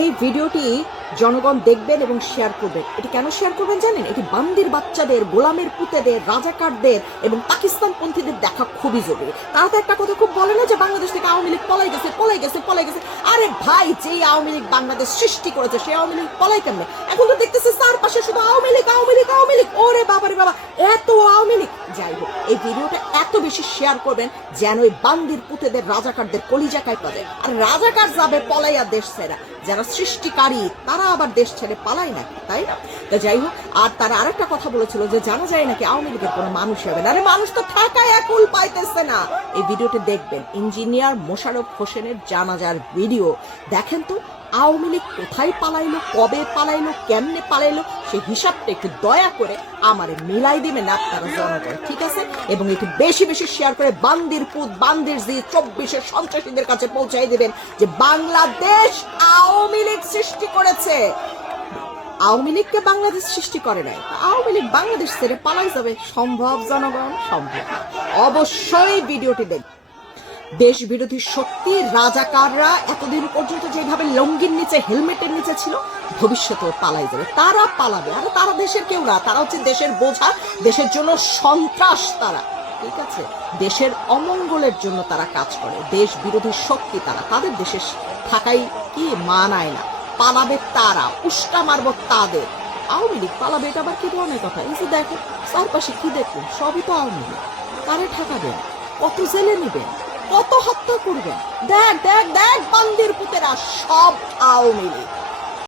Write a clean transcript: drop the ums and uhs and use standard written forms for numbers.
এই ভিডিওটি জনগণ দেখবেন এবং শেয়ার করবেন। এটি কেন শেয়ার করবেন জানেন? এটি বান্দির বাচ্চাদের, গোলামের পুতেদের, রাজাকারদের এবং পাকিস্তান পন্থীদের দেখা খুবই জরুরি। তারা তো একটা কথা খুব বলে না যে বাংলাদেশ থেকে আওয়ামী লীগ পলাই গেছে, পলাই গেছে, পলাই গেছে। আরে ভাই, যে আওয়ামী লীগ বাংলাদেশ সৃষ্টি করেছে সেই আওয়ামী লীগ পলাই কেমনে? এখন তো দেখতেছে চারপাশে শুধু আওয়ামী লীগ, আওয়ামী লীগ, আওয়ামী লীগ। ওরে বাবারে বাবা, এত আওয়ামী লীগ! যাই হোক, এই ভিডিওটা এত বেশি শেয়ার করবেন যেন ওই বান্দির পুতেদের, রাজাকারদের কলিজা কাইপা যায়। আর রাজাকার যাবে পলাইয়া দেশ ছেড়া, যারা সৃষ্টিকারী তারা আবার দেশ ছেড়ে পালায় নাকি, তাই না? তা যাই হোক, আর তারা আরেকটা কথা বলেছিল যে জানা যায় নাকি আওয়ামী লীগের কোনো মানুষ হবে না। আরে মানুষ তো ঠেকায় একুল পাইতেছে না। এই ভিডিওটি দেখবেন, ইঞ্জিনিয়ার মোশাররফ হোসেনের জানাজার ভিডিও দেখেন তো। আওয়ামী লীগ কোথায় পালাইলো, কবে পালাইলো, কেমনে পালাইলো, সেই হিসাবটা একটু দয়া করে আমারে মিলাই দিবেন আপনারা জনগণ, ঠিক আছে? এবং একটু বেশি বেশি শেয়ার করে বান্দির পুত, বান্দির জি 24-এর সন্ত্রাসীদের কাছে পৌঁছাই দিবেন যে বাংলাদেশ আওয়ামী লীগ সৃষ্টি করেছে। আওয়ামী লীগকে বাংলাদেশ সৃষ্টি করে নাই। আওয়ামী লীগ বাংলাদেশ ছেড়ে পালাই যাবে সম্ভব জনগণ? সম্ভব। অবশ্যই ভিডিওটি দেখবেন। দেশ বিরোধী শক্তি রাজাকাররা এতদিন পর্যন্ত যেভাবে লঙ্গির নিচে, হেলমেটের নিচে ছিল, ভবিষ্যতেও পালাই যাবে। তারা পালাবে। আরে তারা দেশের কেউ না, তারা হচ্ছে দেশের বোঝা, দেশের জন্য সন্ত্রাস তারা, ঠিক আছে? দেশের অমঙ্গলের জন্য তারা কাজ করে। দেশ বিরোধী শক্তি তারা, তাদের দেশে থাকাই কি মানায় না। পালাবে তারা, উস্কা মারবো তাদের। আওয়ামী লীগ পালাবে, এটা আবার কি ধরনের কথা? এই যে দেখেন চারপাশে কি দেখুন, সবই তো আওয়ামী লীগ। কারে ঠেকাবেন? কত জেলে নিবেন? কত হত্যা করবেন? দেখ দেখ দেখ, বান্দির পুতেরা সব আওয়ামী লীগ।